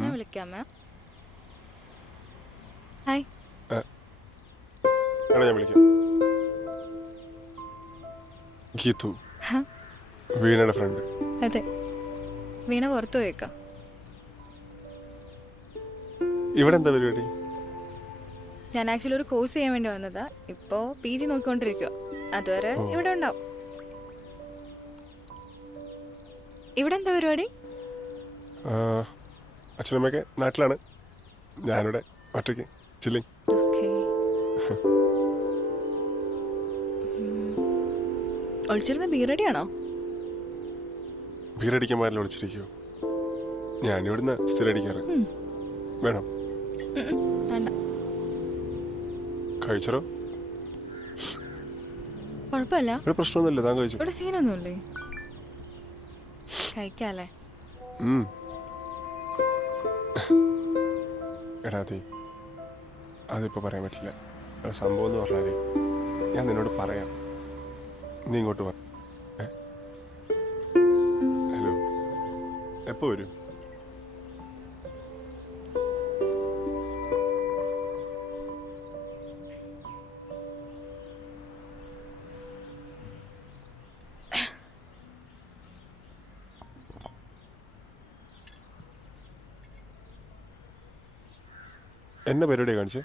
ഞാൻ വിളിക്കാമേ. ഹായ്. എടാ ഞാൻ വിളിക്കാം. ഗീതു, വീണയുടെ ഫ്രണ്ട്. അതെ, വീണ പുറത്തു പോയേക്കാം. ഇവിടെ എന്താ പരിപാടി? ഞാൻ ആക്ച്വലി ഒരു കോഴ്സ് ചെയ്യാൻ വേണ്ടി വന്നതാ. ഇപ്പോൾ PG നോക്കിക്കൊണ്ടിരിക്കുക. അതുവരെ ഇവിടെ ഉണ്ടാവും. ഇവിടെ എന്താ പരിപാടി? അച്ഛനമ്മയൊക്കെ നാട്ടിലാണ്, ഞാനിവിടെ ഒറ്റയ്ക്ക് ചില്ലിങ്. ഓക്കെ. ഒളിച്ചിരുന്ന ബീറടിയാണോ? ബീറടിക്കാൻ ഒളിച്ചിരിക്കുമോ? ഞാനിവിടുന്ന് സ്ഥിരം അടിക്കാറ്. വേണോ? വേണ്ട. കഴിച്ചോ? കുഴപ്പമില്ല, ഒരു പ്രശ്നമൊന്നുമില്ല. താൻ കഴിച്ചു? ഇവിടെ സീനൊന്നുമില്ലേ? കഴിക്കാല്ലേ? എടാ അതിപ്പോൾ പറയാൻ പറ്റില്ല. സംഭവം എന്ന് പറഞ്ഞാൽ ഞാൻ നിന്നോട് പറയാം, നീ ഇങ്ങോട്ട് വാ. ഹലോ, എപ്പോൾ വരും? എന്നെ പരിപാടിയാണ് കാണിച്ചേ?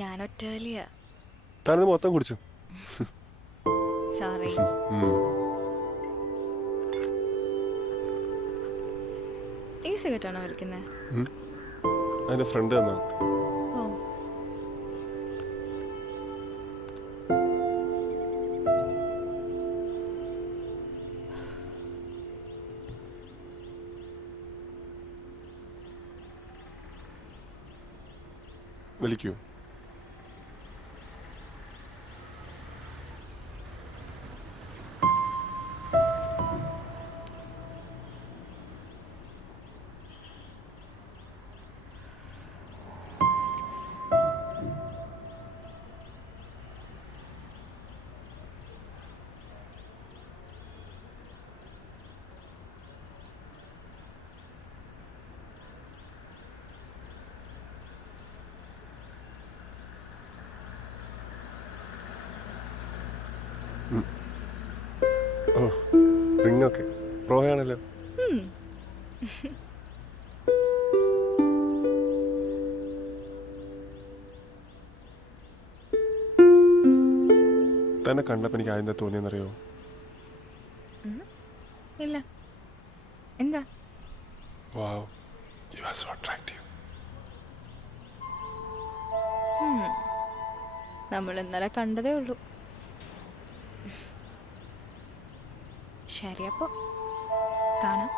ഞാൻ ഒറ്റവലിയാ. താനത് മൊത്തം കുടിച്ചു. സോറി. ഈ സിഗരറ്റാണോ വലിക്കുന്നത്? അതിൻ്റെ ഫ്രണ്ട് തന്നാ. ഓ, വലിക്കൂ. ഓ, റിങ്ങൊക്കെ പ്രോയാണല്ലോ. തന്നെ കണ്ടപ്പോൾ എനിക്ക് ആദ്യം തോന്നിയെന്നറിയോ? ഇല്ല. എന്താ? വാവ്, യു ആർ സോ അട്രാക്റ്റീവ്. നമ്മൾ ഇന്നലെ കണ്ടതേ ഉള്ളൂ. ശരി, അപ്പോൾ കാണാം.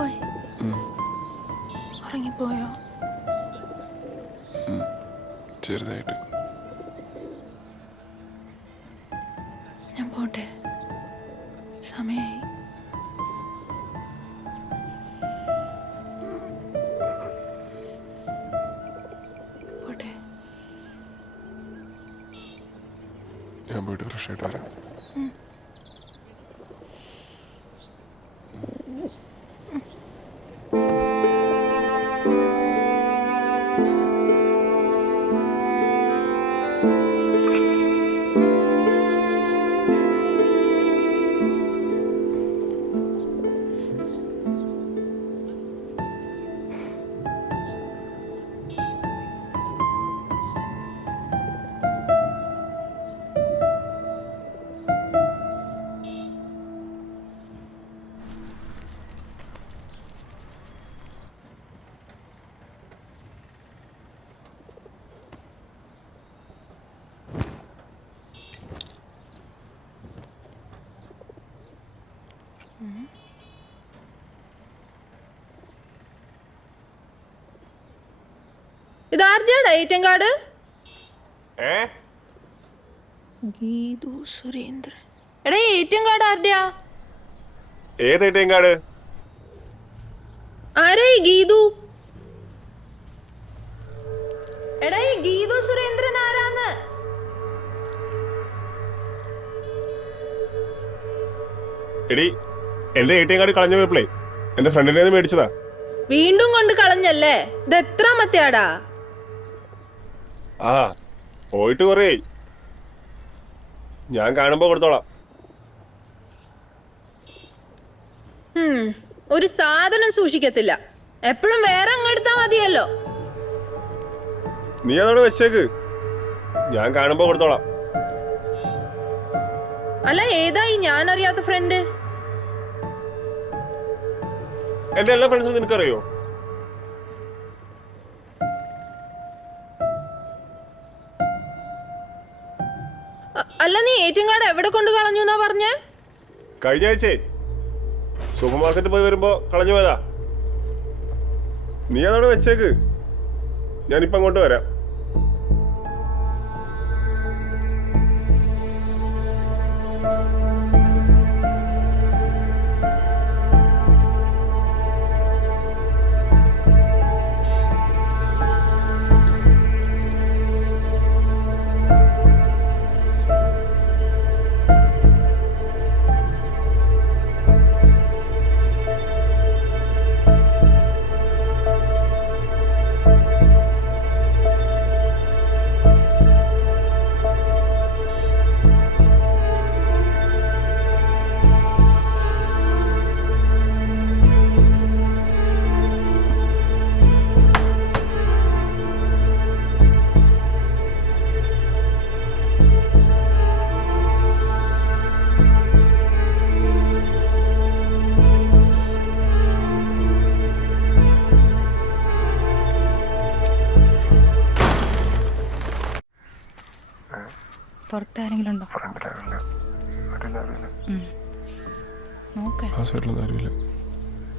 ഓയ്, ഉറങ്ങിപ്പോയോ? ചെറുതായിട്ട്. ഞാൻ പോട്ടെ, സമയായി. പോട്ടെ. ഞാൻ പോയിട്ട് ഫ്രഷ് ആയിട്ട് വരാം. ഇതാരുടെയാടാ എ.ടി.എം കാർഡ്? ഏ ഗീതു സുരേന്ദ്രൻ. എടാ എ.ടി.എം കാർഡ് ആരുടെയാ? ഏത് എ.ടി.എം കാർഡ്? ആരാ ഈ ഗീതു? എടാ ഈ ഗീതു സുരേന്ദ്രൻ ആരാന്ന്? എടി എന്റെ എ.ടി.എം കാർഡ് കളഞ്ഞു പോയപ്പോഴേ എന്റെ ഫ്രണ്ടിനെ മേടിച്ചതാ. വീണ്ടും കൊണ്ട് കളഞ്ഞല്ലേ? ഇത് എത്രാമത്തെയാടാ? ആ പോയിട്ട് കുറേ ഞാൻ കാണുമ്പോ കൊടുത്തോളാം. ഒരു സാധനം സൂക്ഷിക്കത്തില്ല, എപ്പോഴും വേറെ അങ്ങെടുത്താ മതിയല്ലോ. നീ അതോടെ വെച്ചേക്ക്, ഞാൻ കാണുമ്പോ കൊടുത്തോളാം. അല്ല ഏതായി ഞാൻ അറിയാത്ത ഫ്രണ്ട്? എന്റെ എല്ലാ ഫ്രണ്ട്സും നിനക്കറിയോ? അല്ല നീ എ.ടി.എം കാർഡ് എവിടെ കൊണ്ട് കളഞ്ഞു എന്നാ പറഞ്ഞേ? കഴിഞ്ഞ ആഴ്ചേ സൂപ്പർ മാർക്കറ്റിൽ പോയി വരുമ്പോ കളഞ്ഞു പോയതാ. നീ അതോടെ വെച്ചേക്ക്, ഞാനിപ്പോ അങ്ങോട്ട് വരാം. പുറത്താരെങ്കിലും ഉണ്ടോ? നോക്കേ, ആ സൈഡിലൊന്നും ആരുമില്ല.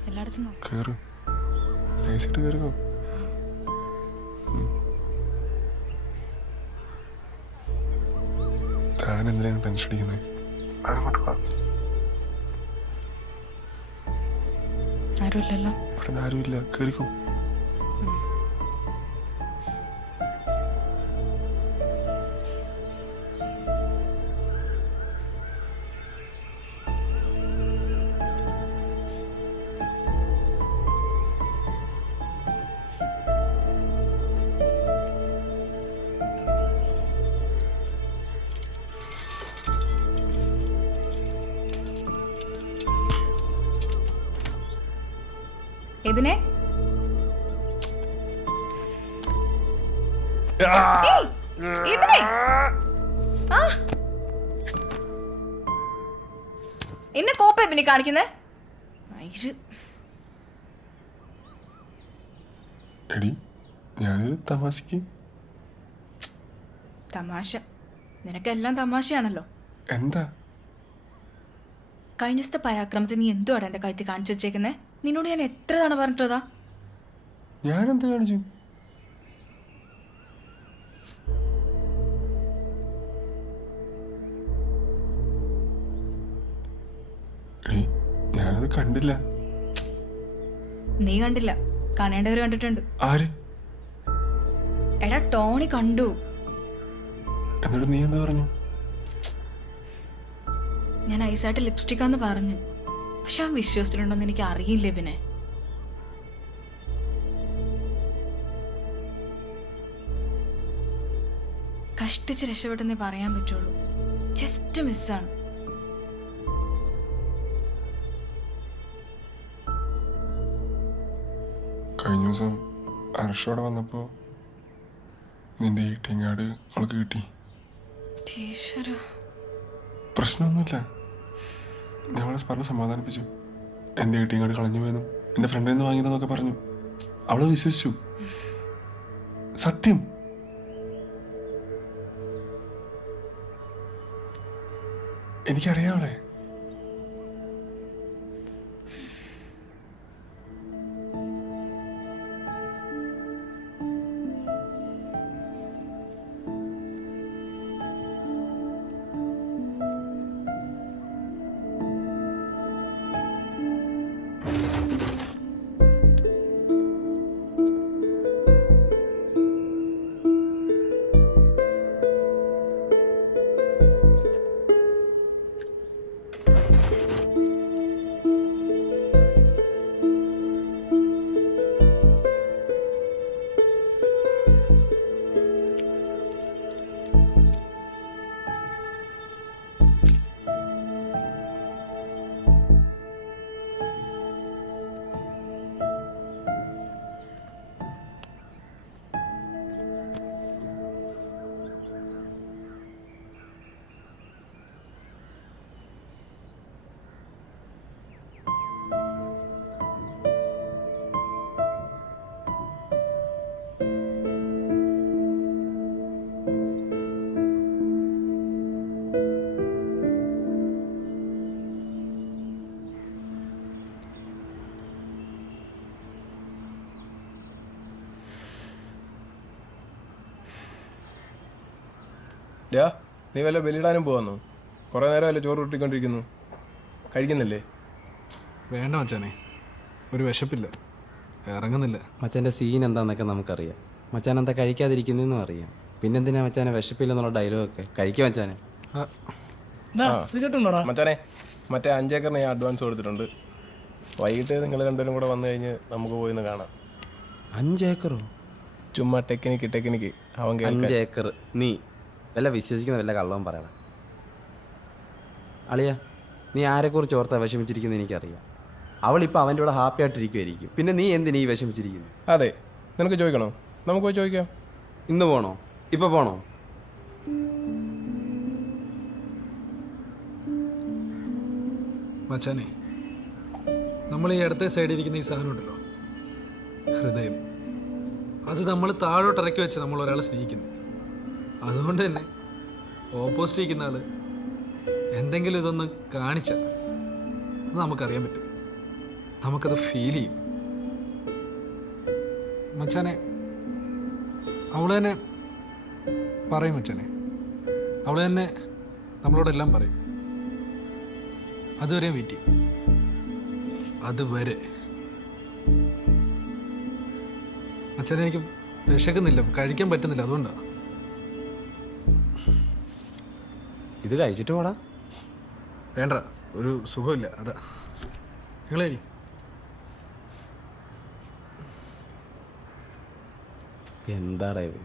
എല്ലായിടത്തും നോക്ക്. കേറ്, നൈസായിട്ട് കേറുകോ. താൻ എന്തിനാണ് ടെൻഷൻ അടിക്കുന്നത്? ആരുമില്ലല്ലോ. ഇവിടെ ആരുമില്ല, കേറിക്കോ. എബിനെ, എബിനെ, എന്നെ കോപ്പ എബിനെ കാണിക്കുന്നേ? എടി ഞാനൊരു തമാശക്ക്. തമാശ? നിനക്കെല്ലാം തമാശയാണല്ലോ. എന്താ കഴിഞ്ഞ ദിവസത്തെ പരാക്രമത്തിൽ നീ എന്തുവാണ് എന്റെ കഴുത്തിൽ കാണിച്ചു വെച്ചേക്കുന്നേ? നിന്നോട് ഞാൻ എത്ര തവണ പറഞ്ഞിട്ടതാ? ഞാനെന്ത് കാണിച്ചു? ഞാനത് കണ്ടില്ല. നീ കണ്ടില്ല, കാണേണ്ടവര് കണ്ടിട്ടുണ്ട്. ആര്? എടാ ടോണി കണ്ടു. എന്നിട്ട് നീ എന്താ പറഞ്ഞു? ഞാൻ ഐസായിട്ട് ലിപ്സ്റ്റിക്കാന്ന് പറഞ്ഞു, പക്ഷെ ആ വിശ്വസിച്ചിട്ടുണ്ടോന്ന് എനിക്ക് അറിയില്ല. പിന്നെ കഷ്ടിച്ച് രക്ഷപ്പെട്ടെന്നേ പറയാൻ പറ്റുള്ളൂ. ജസ്റ്റ് മിസ്സാണ്. കഴിഞ്ഞ ദിവസം അർഷോടെ വന്നപ്പോ നിന്റെ എ.ടി.എം കാർഡ് അവൾക്ക് കിട്ടി. പ്രശ്നമൊന്നുമില്ല, ഞാൻ അവളെ പറഞ്ഞ് സമാധാനിപ്പിച്ചു. എൻ്റെ എ.ടി.എം കാർഡ് കളഞ്ഞു പോയെന്നും എൻ്റെ ഫ്രണ്ടിൽ നിന്ന് വാങ്ങിയതെന്നൊക്കെ പറഞ്ഞു. അവള് വിശ്വസിച്ചു. സത്യം. എനിക്കറിയാവളെ. ഡാ നീ വല്ല ബലിയിടാനും പോവാന്നോ? കുറേ നേരമല്ലേ ചോറ് കിട്ടിക്കൊണ്ടിരിക്കുന്നു, കഴിക്കുന്നില്ലേ? വേണ്ട മച്ചാനെ, ഒരു വിശപ്പില്ല, ഇറങ്ങുന്നില്ല. മച്ചാൻ്റെ സീൻ എന്താണെന്നൊക്കെ നമുക്കറിയാം. മച്ചാൻ എന്താ കഴിക്കാതിരിക്കുന്നതെന്നും അറിയാം. പിന്നെന്തിനാ മച്ചാനെ വിശപ്പില്ലെന്നുള്ള ഡയലോഗൊക്കെ? കഴിക്കുക മച്ചാനെ. മച്ചാനെ മറ്റേ 5 ഏക്കറിന് ഞാൻ അഡ്വാൻസ് കൊടുത്തിട്ടുണ്ട്. വൈകിട്ട് നിങ്ങൾ രണ്ടുപേരും കൂടെ വന്നു കഴിഞ്ഞ് നമുക്ക് പോയി ഒന്ന് കാണാം. 5 ഏക്കറോ? ചുമ്മാ ടെക്നിക്ക് അവൻ 5 ഏക്കർ നീ വല്ല വിശ്വസിക്കുന്ന വല്ല കള്ളവും പറയണം. അളിയ, നീ ആരെക്കുറിച്ച് ഓർത്താ വിഷമിച്ചിരിക്കുന്നത് എനിക്കറിയാം. അവളിപ്പോൾ അവൻ്റെ കൂടെ ഹാപ്പി ആയിട്ടിരിക്കുമായിരിക്കും. പിന്നെ നീ എന്തിനാ ഈ വിഷമിച്ചിരിക്കുന്നു? അതെ, നിനക്ക് ചോദിക്കണോ? നമുക്ക് പോയി ചോദിക്കാം. ഇന്ന് പോണോ? ഇപ്പം പോണോ? മച്ചാനെ, നമ്മൾ ഈ ഇടത്തെ സൈഡിൽ ഇരിക്കുന്ന ഈ സാധനം ഉണ്ടല്ലോ, ഹൃദയം, അത് നമ്മൾ താഴോട്ട് ഇറക്കി വെച്ച് നമ്മൾ ഒരാളെ സ്നേഹിക്കുന്നു. അതുകൊണ്ട് തന്നെ ഓപ്പോസിറ്റ് ഇരിക്കുന്ന ആൾ എന്തെങ്കിലും ഇതൊന്ന് കാണിച്ചാൽ അത് നമുക്കറിയാൻ പറ്റും, നമുക്കത് ഫീൽ ചെയ്യും. മച്ചാനെ, അവൾ തന്നെ പറയും മച്ചാനെ, അവൾ തന്നെ നമ്മളോടെല്ലാം പറയും. അതുവരെ വെയിറ്റ് ചെയ്യും. അതുവരെ മച്ചാനെ, എനിക്ക് വിശക്കുന്നില്ല, കഴിക്കാൻ പറ്റുന്നില്ല, അതുകൊണ്ടാണ്. ഇത് കഴിച്ചിട്ട് പോടാ. വേണ്ട, ഒരു സുഖമില്ല, അതാ. നിങ്ങൾ കഴി. എന്താടാ ഇത്?